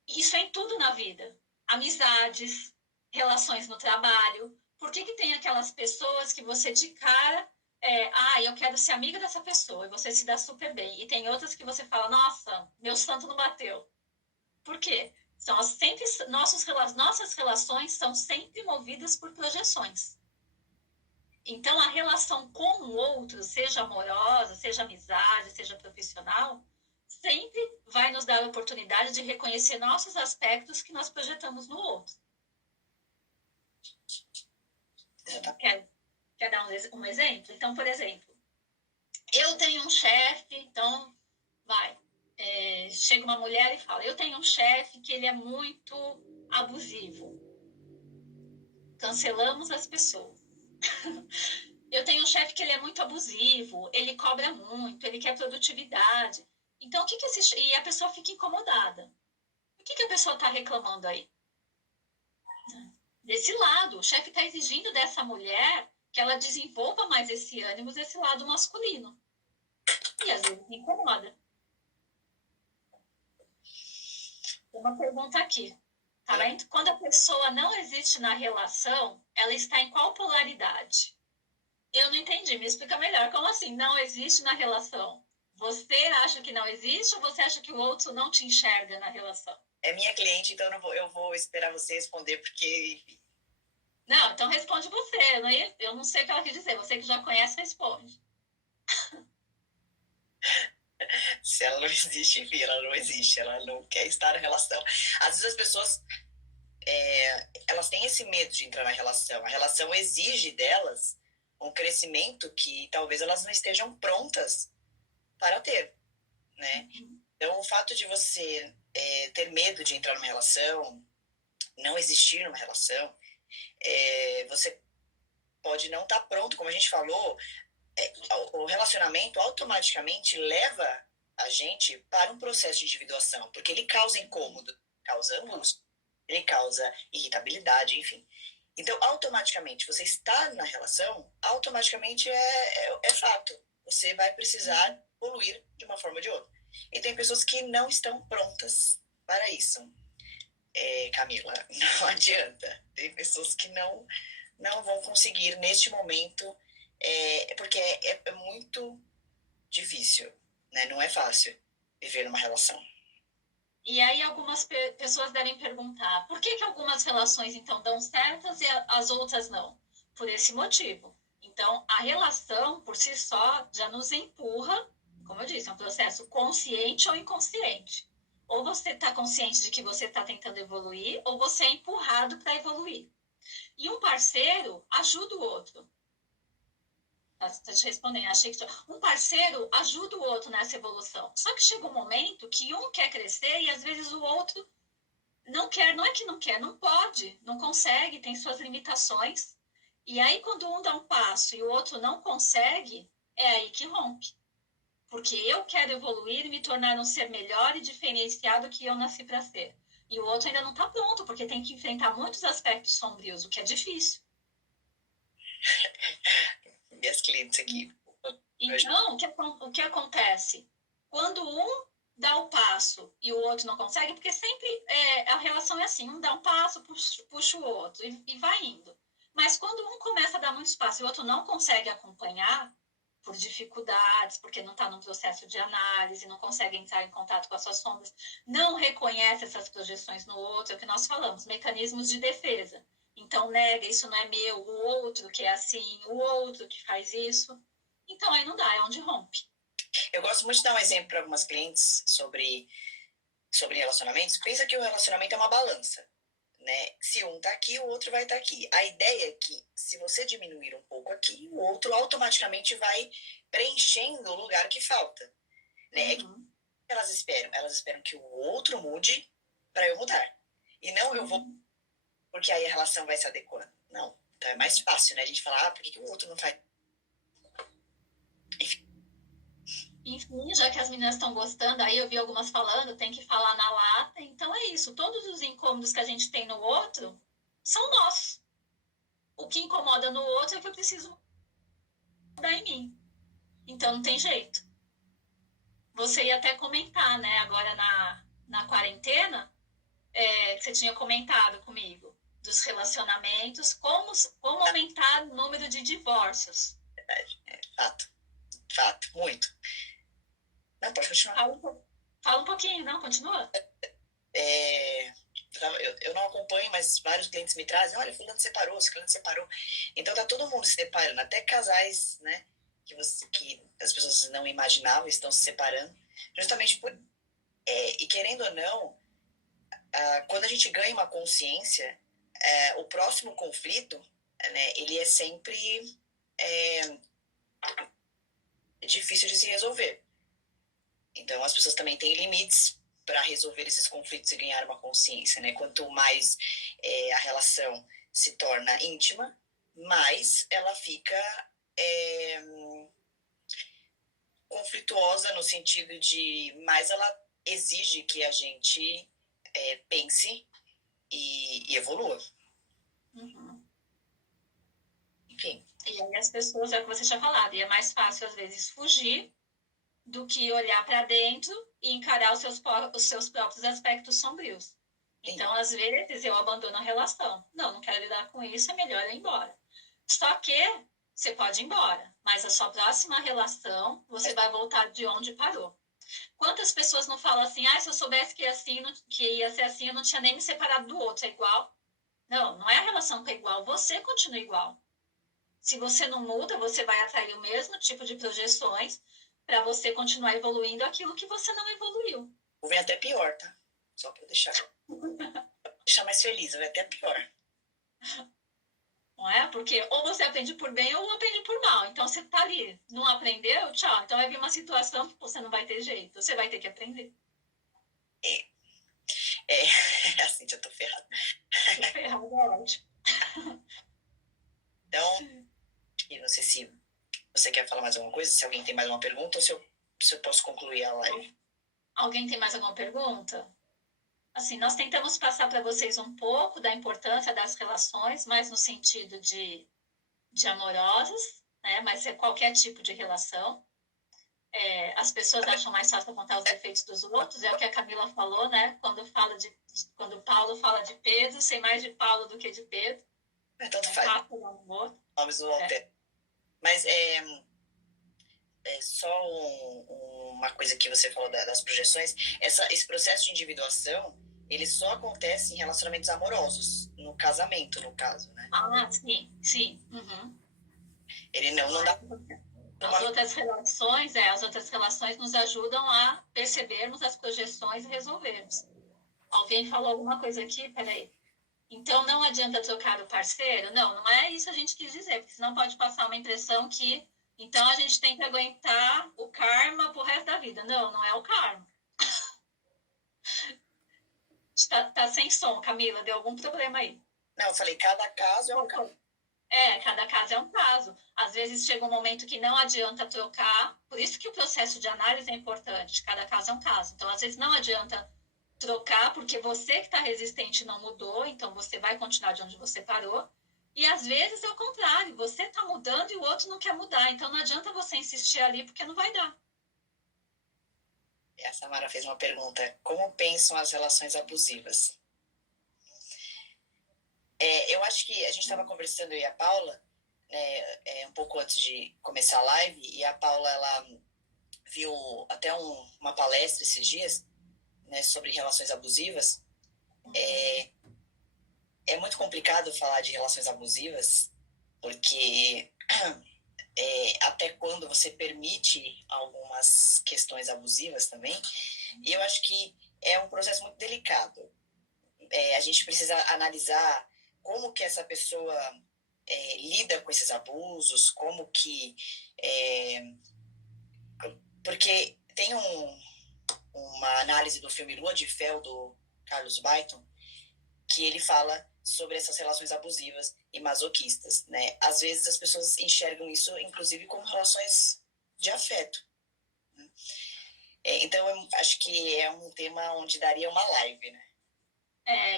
isso é em tudo na vida. Amizades, relações no trabalho. Por que tem aquelas pessoas que você de cara, eu quero ser amiga dessa pessoa, e você se dá super bem. E tem outras que você fala, nossa, meu santo não bateu. Por quê? Nossas relações são sempre movidas por projeções. Então, a relação com o outro, seja amorosa, seja amizade, seja profissional, sempre vai nos dar a oportunidade de reconhecer nossos aspectos que nós projetamos no outro. Quer dar um exemplo? Então, por exemplo, eu tenho um chefe, então, chega uma mulher e fala, eu tenho um chefe que ele é muito abusivo. Cancelamos as pessoas. Eu tenho um chefe que ele é muito abusivo, ele cobra muito, ele quer produtividade. Então, e a pessoa fica incomodada. O que a pessoa está reclamando aí? Desse lado, o chefe está exigindo dessa mulher que ela desenvolva mais esse ânimo desse lado masculino. E às vezes me incomoda. Tem uma pergunta aqui. Tá vendo? Quando a pessoa não existe na relação, ela está em qual polaridade? Eu não entendi, me explica melhor. Como assim, não existe na relação? Você acha que não existe ou você acha que o outro não te enxerga na relação? É minha cliente, então eu vou esperar você responder, porque... Não, então responde você. Eu não sei o que ela quer dizer. Você que já conhece, responde. Se ela não existe, enfim, ela não existe. Ela não quer estar na relação. Às vezes as pessoas... elas têm esse medo de entrar na relação. A relação exige delas um crescimento que talvez elas não estejam prontas para ter, né? Então, o fato de você ter medo de entrar numa relação, não existir numa relação, você pode não estar pronto, como a gente falou, o relacionamento automaticamente leva a gente para um processo de individuação, porque ele causa incômodo, causa angústia, ele causa irritabilidade, enfim. Então, automaticamente, você está na relação, automaticamente é fato. Você vai precisar evoluir de uma forma ou de outra. E tem pessoas que não estão prontas para isso. Camila, não adianta. Tem pessoas que não vão conseguir neste momento, porque é muito difícil, né? Não é fácil viver numa relação. E aí algumas pessoas devem perguntar, por que algumas relações então dão certas e as outras não? Por esse motivo. Então, a relação por si só já nos empurra, como eu disse, é um processo consciente ou inconsciente. Ou você está consciente de que você está tentando evoluir, ou você é empurrado para evoluir. E um parceiro ajuda o outro. Tá te respondendo, achei que um parceiro ajuda o outro nessa evolução. Só que chega um momento que um quer crescer e às vezes o outro não quer, não é que não quer, não pode, não consegue, tem suas limitações. E aí quando um dá um passo e o outro não consegue, é aí que rompe. Porque eu quero evoluir e me tornar um ser melhor e diferenciado que eu nasci para ser. E o outro ainda não está pronto, porque tem que enfrentar muitos aspectos sombrios, o que é difícil. Minhas clientes aqui. Então, o que acontece? Quando um dá o passo e o outro não consegue, porque sempre a relação é assim, um dá um passo, puxa o outro e vai indo. Mas quando um começa a dar muito espaço e o outro não consegue acompanhar, por dificuldades, porque não está num processo de análise, não consegue entrar em contato com as suas sombras, não reconhece essas projeções no outro, é o que nós falamos, mecanismos de defesa. Então, nega, isso não é meu, o outro que é assim, o outro que faz isso. Então, aí não dá, é onde rompe. Eu gosto muito de dar um exemplo para algumas clientes sobre relacionamentos. Pensa que o relacionamento é uma balança, né? Se um tá aqui, o outro vai estar aqui. A ideia é que se você diminuir um pouco aqui, o outro automaticamente vai preenchendo o lugar que falta, né? Uhum. Elas esperam que o outro mude para eu mudar. E não eu vou, porque aí a relação vai se adequando. Não. Então é mais fácil, né? A gente falar, por que o outro não faz? Enfim, já que as meninas estão gostando, aí eu vi algumas falando, tem que falar na lata. Então é isso, todos os incômodos que a gente tem no outro são nossos. O que incomoda no outro é que eu preciso mudar em mim. Então não tem jeito. Você ia até comentar, né, agora na quarentena, que você tinha comentado comigo, dos relacionamentos, como aumentar o número de divórcios. Verdade, fato, muito. Não, pode continuar. Fala um pouquinho, não, continua. Eu não acompanho, mas vários clientes me trazem, olha, fulano separou, fulano separou. Então tá todo mundo se separando, até casais, né, que as pessoas não imaginavam estão se separando, justamente por... e querendo ou não, quando a gente ganha uma consciência, o próximo conflito, né, ele é sempre difícil de se resolver. Então as pessoas também têm limites para resolver esses conflitos e ganhar uma consciência, né? Quanto mais a relação se torna íntima, mais ela fica conflituosa no sentido de mais ela exige que a gente pense e evolua. Uhum. Enfim. E aí as pessoas, é o que você tinha falado, e é mais fácil às vezes fugir do que olhar para dentro e encarar os seus próprios aspectos sombrios. Então, às vezes, eu abandono a relação. Não quero lidar com isso, é melhor eu ir embora. Só que você pode ir embora, mas a sua próxima relação, você vai voltar de onde parou. Quantas pessoas não falam assim, se eu soubesse que ia ser assim, eu não tinha nem me separado do outro, é igual? Não é a relação que é igual, você continua igual. Se você não muda, você vai atrair o mesmo tipo de projeções para você continuar evoluindo aquilo que você não evoluiu. Ou vem até pior, tá? Só para deixar mais feliz, vai até pior. Não é? Porque ou você aprende por bem ou aprende por mal. Então, você tá ali, não aprendeu, tchau. Então, vai vir uma situação que você não vai ter jeito. Você vai ter que aprender. Assim, já tô ferrada. Tô ferrada, é ótimo. Então, eu não sei se você quer falar mais alguma coisa, se alguém tem mais uma pergunta, ou se eu posso concluir a live. Alguém tem mais alguma pergunta? Assim, nós tentamos passar para vocês um pouco da importância das relações, mas no sentido de amorosas, né? Mas é qualquer tipo de relação. As pessoas acham mais fácil apontar os defeitos dos outros, é o que a Camila falou, né? Quando Paulo fala de Pedro, sei mais de Paulo do que de Pedro. Tanto faz. Nomes não alteram. Mas só uma coisa que você falou das projeções, esse processo de individuação, ele só acontece em relacionamentos amorosos, no casamento, no caso, né? Ah, sim, sim. Uhum. Ele não dá... As outras relações nos ajudam a percebermos as projeções e resolvermos. Alguém falou alguma coisa aqui? Peraí. Então, não adianta trocar o parceiro? Não, não é isso que a gente quis dizer, porque senão pode passar uma impressão que, então, a gente tem que aguentar o karma pro resto da vida. Não, não é o karma. Tá sem som, Camila, deu algum problema aí? Não, eu falei, cada caso é um caso. Cada caso é um caso. Às vezes chega um momento que não adianta trocar, por isso que o processo de análise é importante, cada caso é um caso. Então, às vezes não adianta trocar, porque você que está resistente não mudou, então você vai continuar de onde você parou. E às vezes é o contrário, você está mudando e o outro não quer mudar, então não adianta você insistir ali, porque não vai dar. A Samara fez uma pergunta, como pensam as relações abusivas? Eu acho que a gente estava conversando, eu e a Paula, né, um pouco antes de começar a live, e a Paula, ela viu até uma palestra esses dias, né, sobre relações abusivas. É muito complicado falar de relações abusivas, porque até quando você permite algumas questões abusivas também, e eu acho que é um processo muito delicado. A gente precisa analisar como que essa pessoa lida com esses abusos, como que... porque tem uma análise do filme Lua de Fel, do Carlos Byton, que ele fala sobre essas relações abusivas e masoquistas, né? Às vezes as pessoas enxergam isso, inclusive, como relações de afeto. Então, eu acho que é um tema onde daria uma live, né?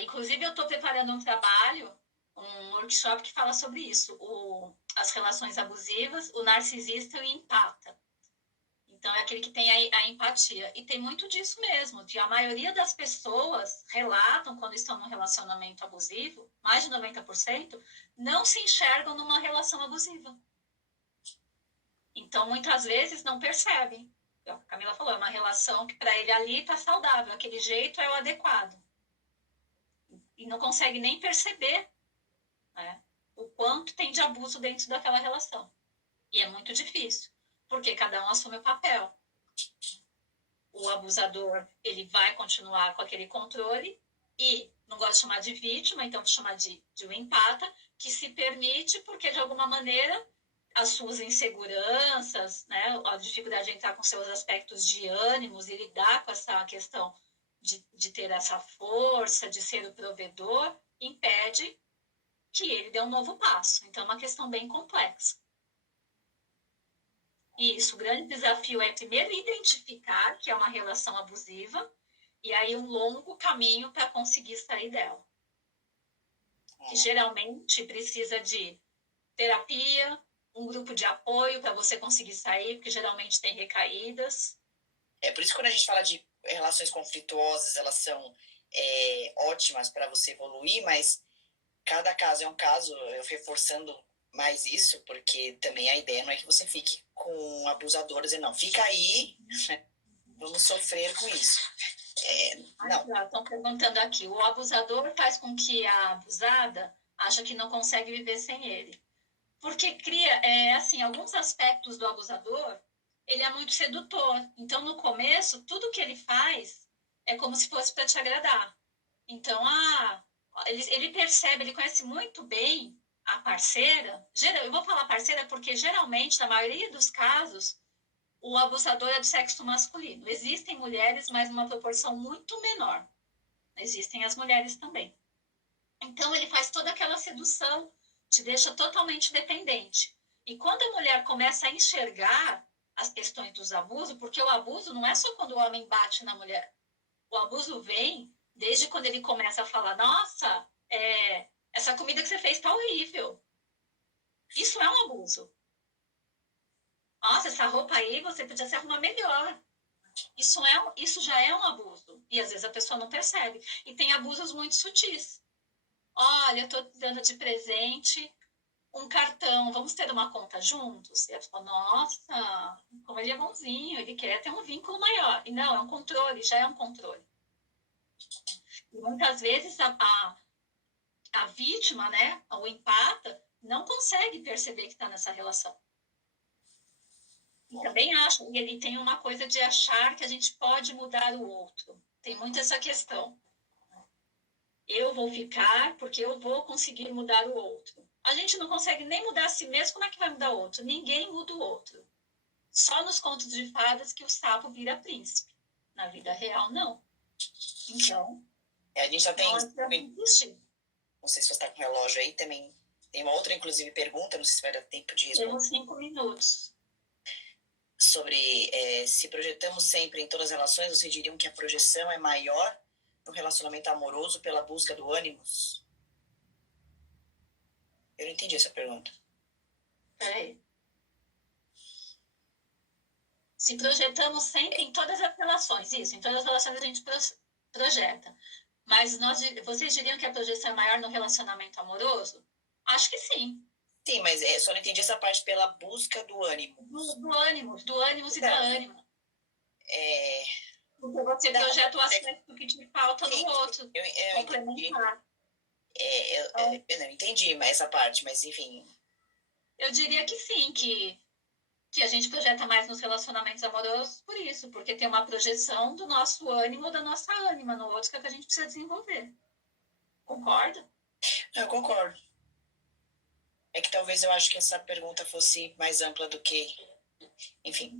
Inclusive, eu estou preparando um trabalho, um workshop que fala sobre isso, as relações abusivas, o narcisista e o empata. Então, é aquele que tem a empatia. E tem muito disso mesmo, que a maioria das pessoas relatam quando estão num relacionamento abusivo, mais de 90%, não se enxergam numa relação abusiva. Então, muitas vezes não percebem. A Camila falou, é uma relação que para ele ali está saudável, aquele jeito é o adequado. E não consegue nem perceber, né, o quanto tem de abuso dentro daquela relação. E é muito difícil, porque cada um assume o papel. O abusador, ele vai continuar com aquele controle e não gosto de chamar de vítima, então vou chamar de um empata, que se permite porque, de alguma maneira, as suas inseguranças, né, a dificuldade de entrar com seus aspectos de ânimos e lidar com essa questão de ter essa força, de ser o provedor, impede que ele dê um novo passo. Então, é uma questão bem complexa. E isso, o grande desafio é, primeiro, identificar que é uma relação abusiva e aí um longo caminho para conseguir sair dela. Que geralmente precisa de terapia, um grupo de apoio para você conseguir sair, porque geralmente tem recaídas. Por isso que quando a gente fala de relações conflituosas, elas são ótimas para você evoluir, mas cada caso é um caso, eu reforçando mais isso, porque também a ideia não é que você fique com um abusador dizendo, não, fica aí, vamos sofrer com isso. Não. Estão perguntando aqui, o abusador faz com que a abusada acha que não consegue viver sem ele. Porque cria, assim, alguns aspectos do abusador, ele é muito sedutor. Então, no começo, tudo que ele faz é como se fosse para te agradar. Então, ele percebe, ele conhece muito bem a parceira. Eu vou falar parceira porque, geralmente, na maioria dos casos, o abusador é do sexo masculino. Existem mulheres, mas numa proporção muito menor. existem as mulheres também. Então, ele faz toda aquela sedução, te deixa totalmente dependente. E quando a mulher começa a enxergar as questões dos abusos, porque o abuso não é só quando o homem bate na mulher. O abuso vem desde quando ele começa a falar, nossa, essa comida que você fez está horrível. Isso é um abuso. Nossa, essa roupa aí você podia se arrumar melhor. Isso já é um abuso. E às vezes a pessoa não percebe. E tem abusos muito sutis. Olha, eu estou dando de presente um cartão, vamos ter uma conta juntos? E a pessoa, nossa, como ele é bonzinho, ele quer ter um vínculo maior. E não, é um controle, já é um controle. E muitas vezes a vítima, né, o empata, não consegue perceber que está nessa relação. E também acha, e ele tem uma coisa de achar que a gente pode mudar o outro. Tem muito essa questão. Eu vou ficar porque eu vou conseguir mudar o outro. A gente não consegue nem mudar a si mesmo, como é que vai mudar o outro? Ninguém muda o outro. Só nos contos de fadas que o sapo vira príncipe. Na vida real, não. Então, a gente já tem... Não sei se você está com o relógio aí, também tem uma outra, inclusive, pergunta, não sei se vai dar tempo de responder. Temos 5 minutos. Sobre se projetamos sempre em todas as relações, vocês diriam que a projeção é maior no relacionamento amoroso pela busca do ânimos? Eu não entendi essa pergunta. Peraí. Se projetamos sempre em todas as relações, isso, em todas as relações a gente projeta. Mas vocês diriam que a projeção é maior no relacionamento amoroso? Acho que sim. Sim, mas só não entendi essa parte pela busca do ânimo. Do ânimo e da ânima. Porque você projeta o aspecto que te falta no outro. Complementar. Eu não entendi essa parte, mas enfim. Eu diria que sim, que a gente projeta mais nos relacionamentos amorosos por isso, porque tem uma projeção do nosso ânimo ou da nossa ânima no outro que é que a gente precisa desenvolver. Concorda? Eu concordo. É que talvez eu acho que essa pergunta fosse mais ampla do que... Enfim.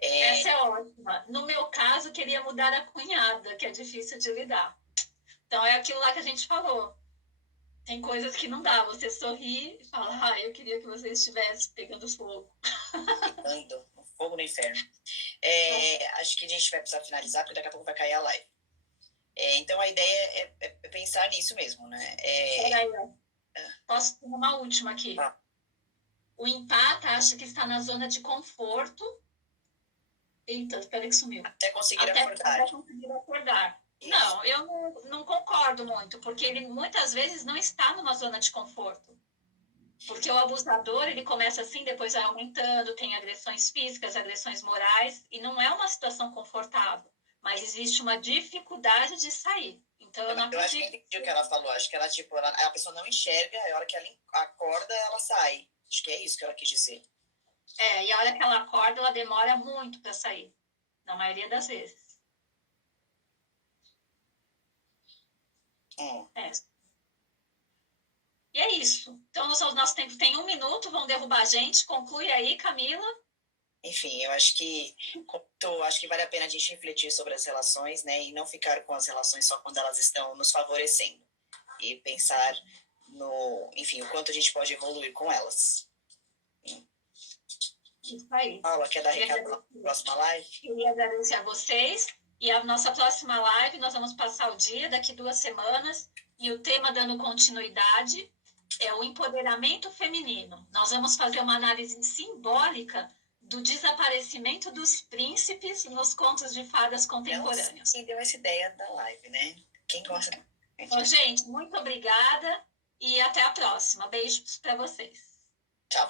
Essa é ótima. No meu caso, queria mudar a cunhada, que é difícil de lidar. Então, é aquilo lá que a gente falou. Tem coisas que não dá. Você sorri e fala, eu queria que você estivesse pegando fogo. Pegando fogo no inferno. Acho que a gente vai precisar finalizar, porque daqui a pouco vai cair a live. Então, a ideia é pensar nisso mesmo, né? Peraí, posso ter uma última aqui. O empata acha que está na zona de conforto. Eita, espera que sumiu. Até conseguir acordar. Isso. Não, eu não concordo muito, porque ele muitas vezes não está numa zona de conforto. Porque o abusador, ele começa assim, depois vai aumentando, tem agressões físicas, agressões morais, e não é uma situação confortável, mas existe uma dificuldade de sair. Então, eu não acredito. Eu acho que eu entendi o que ela falou. Acho que ela, a pessoa não enxerga, a hora que ela acorda, ela sai. Acho que é isso que ela quis dizer. E a hora que ela acorda, ela demora muito para sair, na maioria das vezes. E é isso. Então, o nosso tempo tem 1 minuto, vão derrubar a gente. Conclui aí, Camila. Enfim, eu acho que vale a pena a gente refletir sobre as relações, né? E não ficar com as relações só quando elas estão nos favorecendo. E pensar enfim, o quanto a gente pode evoluir com elas. Isso aí. Paula, quer dar recado na próxima live? Queria agradecer a vocês. E a nossa próxima live, nós vamos passar o dia daqui 2 semanas. E o tema, dando continuidade, é o empoderamento feminino. Nós vamos fazer uma análise simbólica do desaparecimento dos príncipes nos contos de fadas contemporâneos. Quem deu essa ideia da live, né? Quem gosta? Bom, gente, muito obrigada e até a próxima. Beijos para vocês. Tchau.